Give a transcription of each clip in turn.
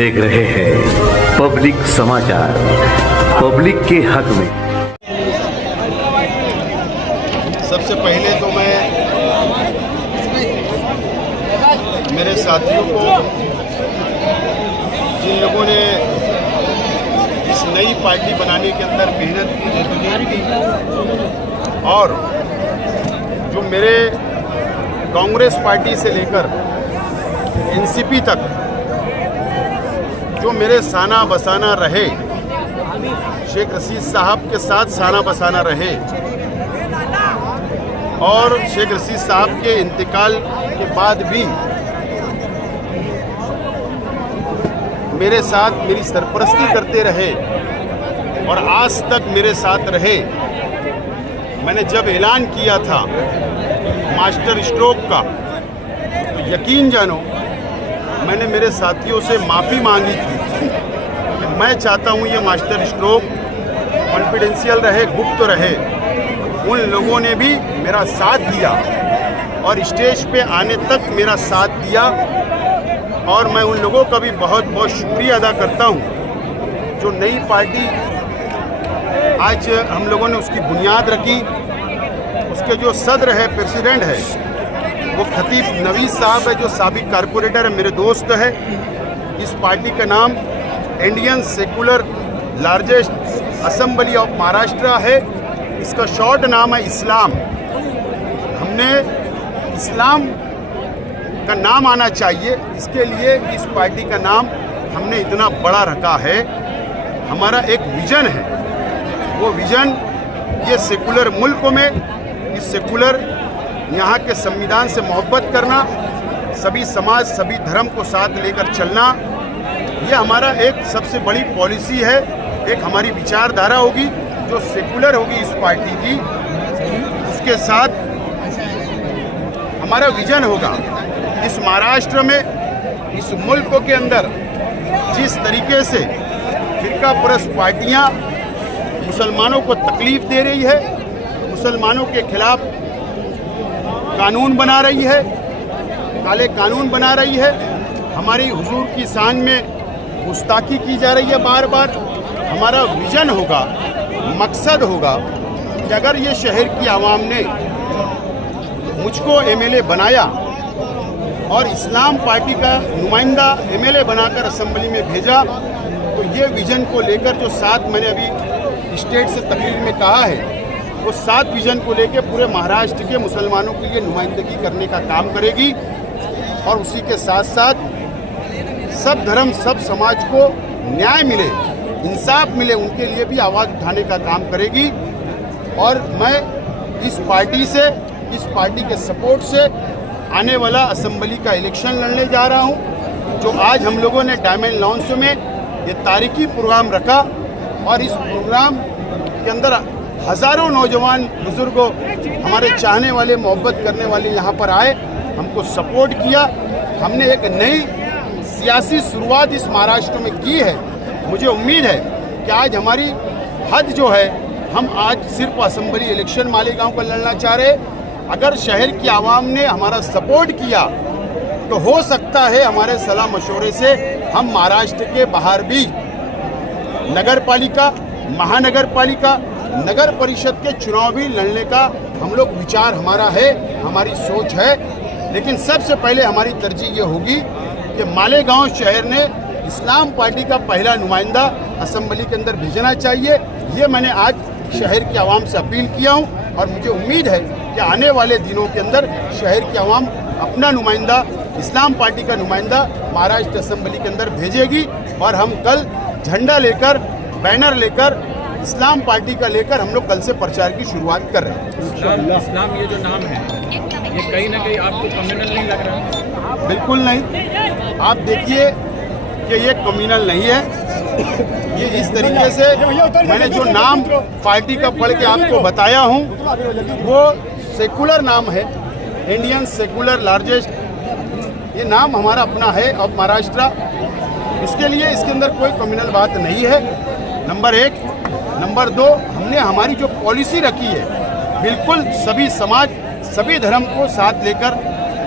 देख रहे हैं पब्लिक समाचार, पब्लिक के हक में। सबसे पहले तो मैं मेरे साथियों को, जिन लोगों ने इस नई पार्टी बनाने के अंदर मेहनत की, जद्दोजहद की, और जो मेरे कांग्रेस पार्टी से लेकर एनसीपी तक जो मेरे साना बसाना रहे, शेख रशीद साहब के साथ साना बसाना रहे, और शेख रशीद साहब के इंतकाल के बाद भी मेरे साथ मेरी सरपरस्ती करते रहे और आज तक मेरे साथ रहे। मैंने जब ऐलान किया था मास्टर स्ट्रोक का, तो यकीन जानो मैंने मेरे साथियों से माफ़ी मांगी थी कि मैं चाहता हूँ ये मास्टर स्ट्रोक कॉन्फिडेंशियल रहे, गुप्त रहे। उन लोगों ने भी मेरा साथ दिया और स्टेज पे आने तक मेरा साथ दिया, और मैं उन लोगों का भी बहुत बहुत शुक्रिया अदा करता हूँ। जो नई पार्टी आज हम लोगों ने उसकी बुनियाद रखी, उसके जो सदर है, प्रेसिडेंट है, वो खतीब नवीद साहब है, जो साबिक कारपोरेटर है, मेरे दोस्त है। इस पार्टी का नाम Indian secular largest assembly of Maharashtra है। इसका शॉर्ट नाम है इस्लाम। हमने इस्लाम का नाम आना चाहिए, इसके लिए इस पार्टी का नाम हमने इतना बड़ा रखा है। हमारा एक विजन है, वो विजन ये सेकुलर मुल्क में, इस सेकुलर यहाँ के संविधान से मोहब्बत करना, सभी समाज सभी धर्म को साथ लेकर चलना, ये हमारा एक सबसे बड़ी पॉलिसी है। एक हमारी विचारधारा होगी जो सेकुलर होगी इस पार्टी की। उसके साथ हमारा विजन होगा इस महाराष्ट्र में, इस मुल्क के अंदर जिस तरीके से फिरका परस्त पार्टियाँ मुसलमानों को तकलीफ दे रही है, मुसलमानों के खिलाफ कानून बना रही है, काले कानून बना रही है, हमारी हुजूर की शान में गुस्ताखी की जा रही है बार बार। हमारा विजन होगा, मकसद होगा कि अगर ये शहर की आवाम ने मुझको एमएलए बनाया और इस्लाम पार्टी का नुमाइंदा एमएलए बनाकर असेंबली में भेजा, तो ये विजन को लेकर जो 7 मैंने अभी स्टेट से तकरीर में कहा है, वो 7 विजन को लेकर पूरे महाराष्ट्र के मुसलमानों के लिए नुमाइंदगी करने का काम करेगी। और उसी के साथ साथ सब धर्म सब समाज को न्याय मिले, इंसाफ मिले, उनके लिए भी आवाज़ उठाने का काम करेगी। और मैं इस पार्टी से, इस पार्टी के सपोर्ट से आने वाला असेंबली का इलेक्शन लड़ने जा रहा हूँ। जो आज हम लोगों ने डायमंड लॉन्च में ये तारीखी प्रोग्राम रखा, और इस प्रोग्राम के अंदर हज़ारों नौजवान बुजुर्गों, हमारे चाहने वाले, मोहब्बत करने वाले यहाँ पर आए, हमको सपोर्ट किया। हमने एक नई सियासी शुरुआत इस महाराष्ट्र में की है। मुझे उम्मीद है कि आज हमारी हद जो है, हम आज सिर्फ असेंबली इलेक्शन मालेगांव का लड़ना चाह रहे। अगर शहर की आवाम ने हमारा सपोर्ट किया तो हो सकता है हमारे सलाह मशवरे से हम महाराष्ट्र के बाहर भी नगर पालिका, महानगर पालिका, नगर परिषद के चुनाव भी लड़ने का हम लोग विचार हमारा है, हमारी सोच है। लेकिन सबसे पहले हमारी तरजीह ये होगी कि मालेगांव शहर ने इस्लाम पार्टी का पहला नुमाइंदा असेंबली के अंदर भेजना चाहिए। ये मैंने आज शहर की आवाम से अपील किया हूँ, और मुझे उम्मीद है कि आने वाले दिनों के अंदर शहर की आवाम अपना नुमाइंदा, इस्लाम पार्टी का नुमाइंदा महाराष्ट्र असेंबली के अंदर भेजेगी। और हम कल झंडा लेकर, बैनर लेकर, इस्लाम पार्टी का लेकर हम लोग कल से प्रचार की शुरुआत कर रहे हैं। इस्लाम ये जो नाम है, ये कहीं ना कहीं आपको कम्युनल नहीं लग रहा? बिल्कुल नहीं। आप देखिए कि ये कम्युनल नहीं है। ये इस तरीके से मैंने जो नाम पार्टी का पढ़ के आपको बताया हूँ, वो सेकुलर नाम है, इंडियन सेकुलर लार्जेस्ट। ये नाम हमारा अपना है ऑफ महाराष्ट्र। इसके लिए इसके अंदर कोई कम्युनल बात नहीं है, नंबर 1। नंबर 2, हमने हमारी जो पॉलिसी रखी है, बिल्कुल सभी समाज, सभी धर्म को साथ लेकर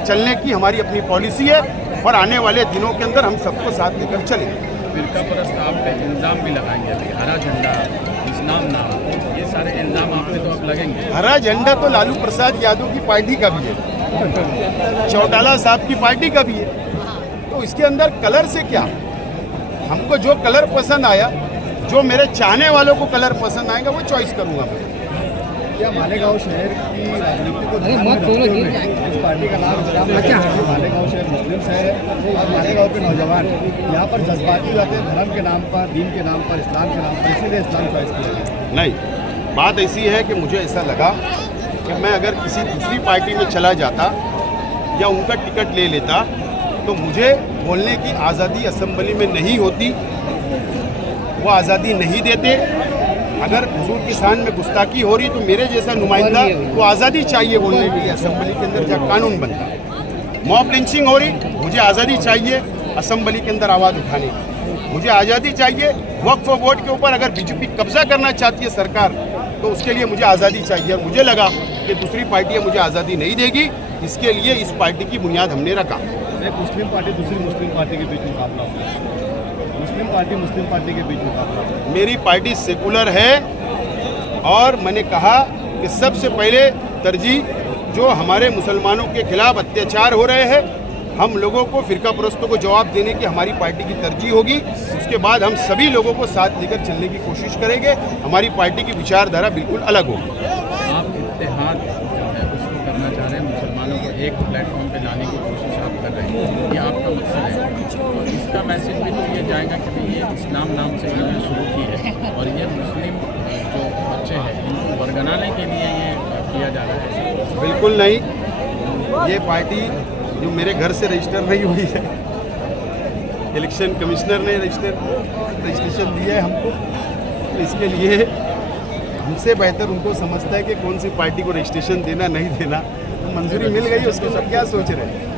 चलने की हमारी अपनी पॉलिसी है। और आने वाले दिनों के अंदर हम सबको साथ लेकर चलेंगे। फिरका परस्त आप पे इल्ज़ाम भी लगाएंगे अभी, हरा झंडा, इस्लाम नाम, ये सारे इल्ज़ाम आप पे तो अब लगेंगे। हरा झंडा तो लालू प्रसाद यादव की पार्टी का भी है, चौटाला साहब की पार्टी का भी है, तो इसके अंदर कलर से क्या? हमको जो कलर पसंद आया, जो मेरे चाहने वालों को कलर पसंद आएगा वो चॉइस करूंगा मैं। क्या मालेगांव शहर की राजनीति को ध्यान में रखते हुए इस पार्टी का नाम इस्लाम है? मालेगांव शहर मुस्लिम शहर है और मालेगांव के नौजवान यहाँ पर जज्बाती हो जाते हैं धर्म के नाम पर, दीन के नाम पर, इस्लाम के नाम पर, इसीलिए इस्लाम चॉइस किया। नहीं, बात ऐसी है कि मुझे ऐसा लगा कि मैं अगर किसी दूसरी पार्टी में चला जाता या उनका टिकट ले लेता तो मुझे बोलने की आज़ादी असेंबली में नहीं होती, वो आज़ादी नहीं देते। अगर हुजूर की शान में गुस्ताखी हो रही तो मेरे जैसा नुमाइंदा को आज़ादी चाहिए बोलने के लिए असेंबली के अंदर जब कानून बनता। मॉब लिंचिंग हो रही, मुझे आज़ादी चाहिए असेंबली के अंदर आवाज़ उठाने की, मुझे आज़ादी चाहिए। वक्फ बोर्ड के ऊपर अगर बीजेपी कब्जा करना चाहती है सरकार तो उसके लिए मुझे आज़ादी चाहिए, और मुझे लगा कि दूसरी पार्टियाँ मुझे आज़ादी नहीं देगी, इसके लिए इस पार्टी की बुनियाद हमने रखा। एक मुस्लिम पार्टी दूसरी मुस्लिम पार्टी के बीच मुकाबला होगा, मुस्लिम पार्टी के बीच मुकाबला होगा। मेरी पार्टी सेकुलर है और मैंने कहा कि सबसे पहले तरजीह जो हमारे मुसलमानों के खिलाफ अत्याचार हो रहे हैं, हम लोगों को फिरका परस्तों को जवाब देने की हमारी पार्टी की तरजीह होगी। उसके बाद हम सभी लोगों को साथ लेकर चलने की कोशिश करेंगे। हमारी पार्टी की विचारधारा बिल्कुल अलग होगी। आप इत्तेहाद जो है उसको करना चाह रहे हैं, मुसलमानों को एक प्लेटफॉर्म पे लाने की कोशिश आप कर रहे हैं, ये आपका मकसद है। और इसका मैसेज भी तो ये जाएगा कि भाई ये इस्लाम नाम से इन्होंने शुरू की है और ये मुस्लिम जो बच्चे हैं इनको बरगनाने के लिए ये किया जा रहा है। बिल्कुल नहीं, ये पार्टी जो मेरे घर से रजिस्टर नहीं हुई है, इलेक्शन कमिश्नर ने रजिस्ट्रेशन दिया है हमको, तो इसके लिए हमसे बेहतर उनको समझता है कि कौन सी पार्टी को रजिस्ट्रेशन देना नहीं देना। तो मंजूरी मिल गई, उसको सब क्या सोच रहे हैं।